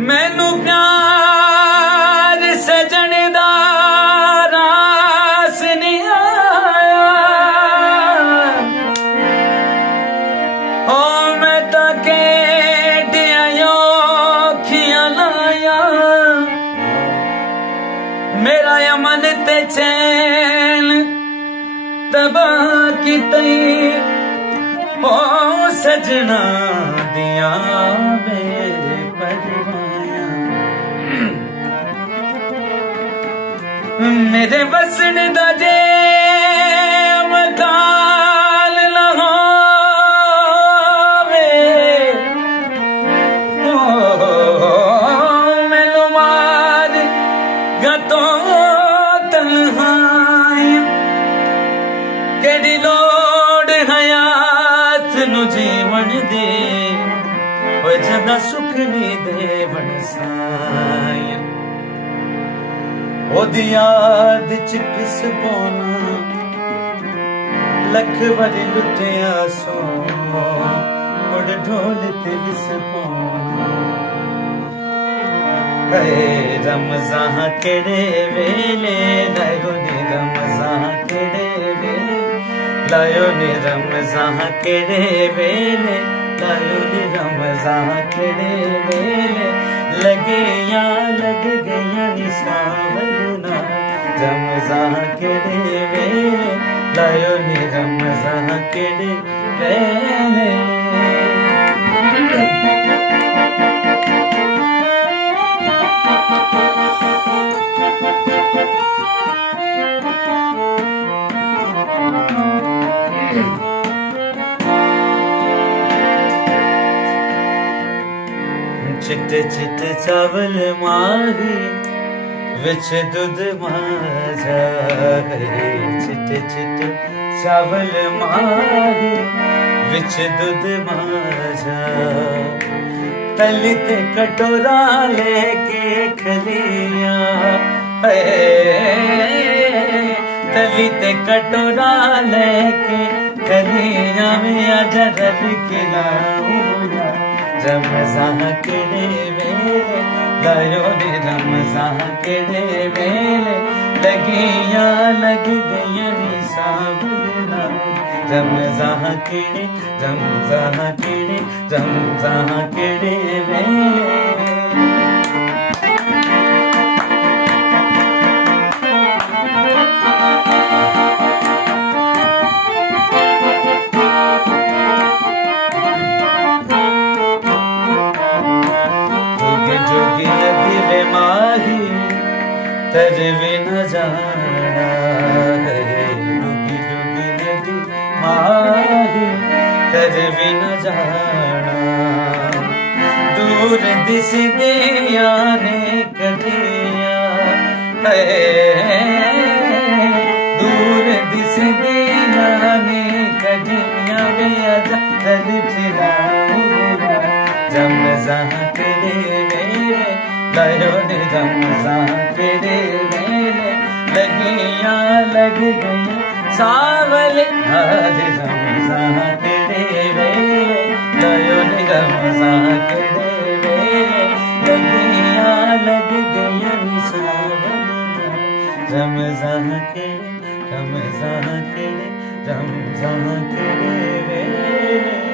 मैनू प्यार सजन दा रास नहीं आया। ओ मैं ताके खिया लाया। मेरा अमन ते चैन तबाह की तई ओ सजना दिया मेरे परवाया। मेरे वसन दा जे मकाल न होवे मैनू मार गतो तन्हाई। केड़ी लोड़ हयात नु जीवन दे ओ जदा सुख नहीं देवन साया। ओदी याद च किस बोना लख वारी लुटिया सो मुड़ ढोल ते विस पोना। रमज़ान केड़े वेले लायो ने रमज़ान केड़े वेले लायो ने रमज़ान केड़े वेले लायो ने रमज़ान केड़े वेले लग गया निशावलना। रमज़ान केड़े वेले लायो ने रमज़ान केड़े वेले। चिट्टे चिट्टे चावल मारी विच दूध माजा गए। चिट्टे चिट्टे चावल मारी विच दूध माजा। तली ते कटोरा लेके खलिया तली ते कटोरा लेके खलिया में आजा रब खिलाऊंगा। रमज़ान केड़े वेले लायो ने रमज़ान केड़े वेले लग गया निशावलना। रमज़ान केड़े वेले। जोगी लगी वे माही तरवे न जाना है। जोगी जोगी लगी माही तरवे न जाना। दूर दिस दिया ने कटिया दूर दिस दिया ने कटिया वे आजा दल फिराऊंगा। रमज़ान केड़े वेले लायो ने रमज़ान केड़े वेले लग गया सावल। आज रमज़ान केड़े वेले लायो ने रमज़ान केड़े वेले लग गया निशावलना। रमज़ान केड़े वेले।